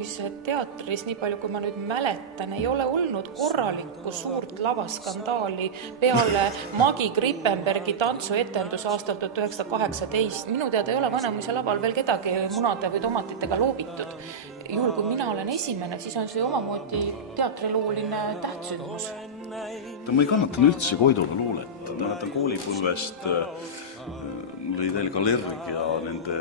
Vanemuise teatris, nii palju kui ma nüüd mäletan, ei ole olnud korralikku suurt lavaskandaali peale Magi Grippenbergi tantsuetendus aastal 1918. Minu teada ei ole Vanemuise laval veel kedagi munade või tomatitega loobitud. Juhul kui mina olen esimene, siis on see omamoodi teatrilooline tähtsündmus. Ma ei kannatan üldse Koidula luulet. Ma mäletan koolipõlvest, mul oli teil galerg ja nende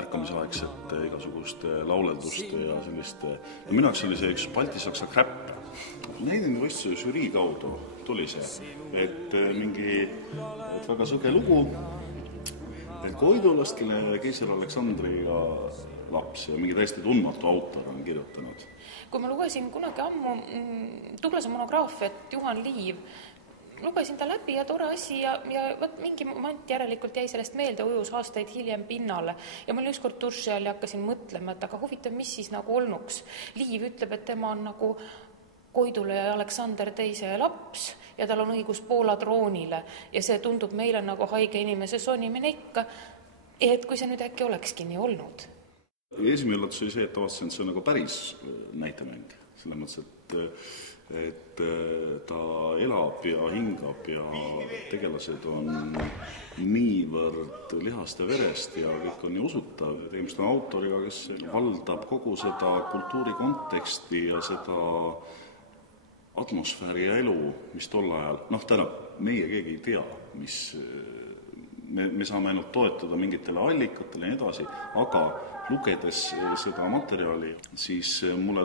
ärkamisaegsete igasuguste laulelduste ja selliste. Ja minu jaoks oli see üks baltisaksa kräpp. Näiden võistluse žürii kaudu tuli see, et mingi väga sõge lugu, et Koidulast, kelle keiser Aleksandriga laps ja mingi täiesti tundmatu autor on kirjutanud. Kui ma lugesin kunagi ammu Tuglase monograafiat Juhan Liiv, lugesin ta läbi ja tore asi ja võt mingi moment järelikult jäi sellest meelde, ujus aastaid hiljem pinnale. Ja ma olin ükskord duši all ja hakkasin mõtlema, et aga huvitav, mis siis nagu olnuks. Liiv ütleb, et tema on nagu Koidula ja Aleksander teise laps ja tal on õigus Poola troonile ja see tundub meile nagu haige inimese sonimine ikka, et kui see nüüd äkki olekski nii olnud. Esimene üllatus oli see, et avastasin, et see on nagu päris näitemäng. Selle mõttes, et ta elab ja hingab ja tegelased on niivõrd lihast ja verest ja kõik on nii usutav. Tegemist on autoriga, kes valdab kogu seda kultuuri konteksti ja seda atmosfääri ja elu, mis tol ajal, meie keegi ei tea, mis me saame ainult toetada mingitele allikatele ja edasi, aga lugedes seda materjali, siis minu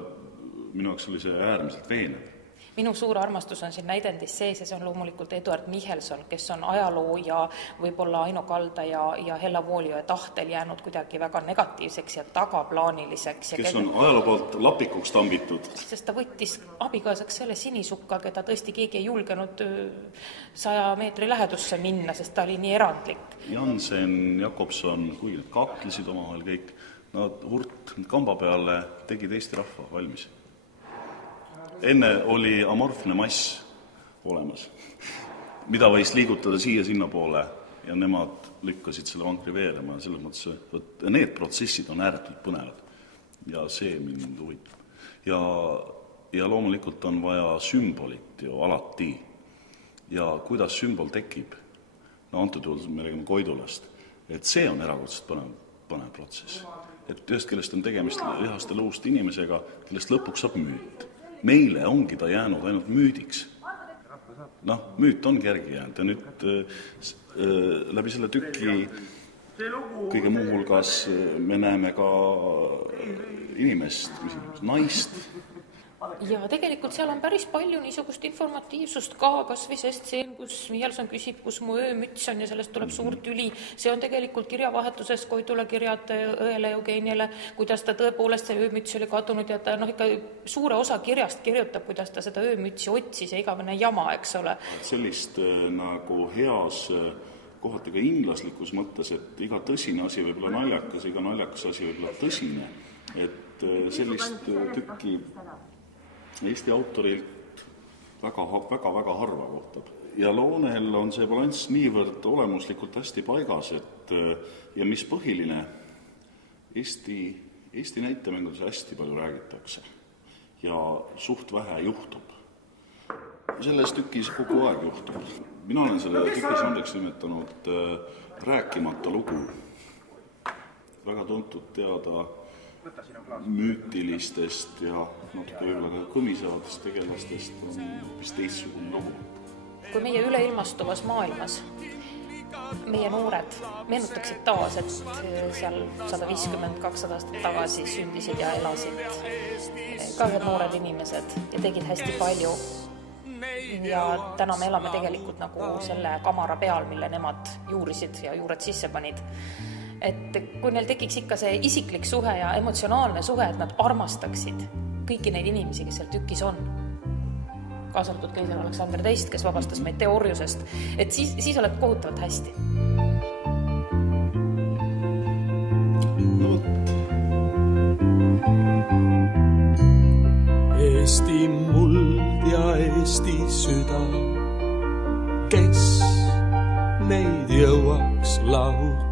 jaoks oli see äärmiselt veenev. Minu suur armastus on siin näidendis sees ja see on loomulikult Eduard Michelson, kes on ajaloo ja võib-olla Aino Kalda ja Hella Voolio tahtel jäänud kuidagi väga negatiivseks ja tagaplaaniliseks. Kes on ajaloo poolt lapikuks tambitud. Sest ta võttis abikaasaks selle sinisukka, keda tõesti keegi ei julgenud 100 meetri lähedusse minna, sest ta oli nii erandlik. Jansen, Jakobson, kuigi need kaklesid omavahel kõik, hurt kamba peale tegid Eesti rahva valmis. Enne oli amorfne mass olemas, mida võis liigutada siia-sinna poole ja nemad lükkasid selle vankri veerema. Selles mõttes, et need protsessid on ääretult põnevad ja see mind huvitab. Ja loomulikult on vaja sümbolit ju alati. Ja kuidas sümbol tekib, antud juhul me räägime Koidulast, et see on erakordselt põnev protsess. Et ühest kellest on tegemist lihast ja luust inimesega, kellest lõpuks saab müüt. Meile ongi ta jäänud ainult müüdiks. Müüt ongi järgi jäänud ja nüüd läbi selle tüki kõige muu hulgas me näeme ka inimest, naist. Ja tegelikult seal on päris palju niisugust informatiivsust ka, kas või see stseen, kus Michelson küsib, kus mu öömüts on ja sellest tuleb suurt üli. See on tegelikult kirjavahetuses Koidula kirjad õele Eugeniale, kuidas ta tõepoolest see öömüts oli kadunud ja ta ikka suure osa kirjast kirjutab, kuidas ta seda öömütsi otsis ja igavene jama, eks ole. Sellist nagu heas kohati ka inglaslikus mõttes, et iga tõsine asi võib olla naljakas, iga naljakas asi võib olla tõsine, et sellist tükki Eesti autorilt väga harva kohtab. Ja Loonel on see balanss niivõrd olemuslikult hästi paigas, et ja mis põhiline, Eesti näitemängus hästi palju räägitakse ja suht vähe juhtub. Selles tükis kogu aeg juhtub. Mina olen selle tükis andeks nimetanud rääkimata lugu. Väga tuntud teada müütilistest ja natuke võib-olla ka kõmisevatest tegelastest on hoopis teistsugune lugu. Kui meie üleilmastuvas maailmas meie noored meenutaksid taas, et seal 150-200 aastat tagasi sündisid ja elasid ka ühed noored inimesed ja tegid hästi palju. Ja täna me elame tegelikult nagu selle kamara peal, mille nemad juurisid ja juured sisse panid. Et kui neil tekiks ikka see isiklik suhe ja emotsionaalne suhe, et nad armastaksid kõiki neid inimesi, kes seal tükis on, kaasa arvatud keiser Aleksander teist, kes vabastas meid teorjusest, et siis oleb kohutavalt hästi. Eesti muld ja Eesti süda, kes neid jõuaks lahuta.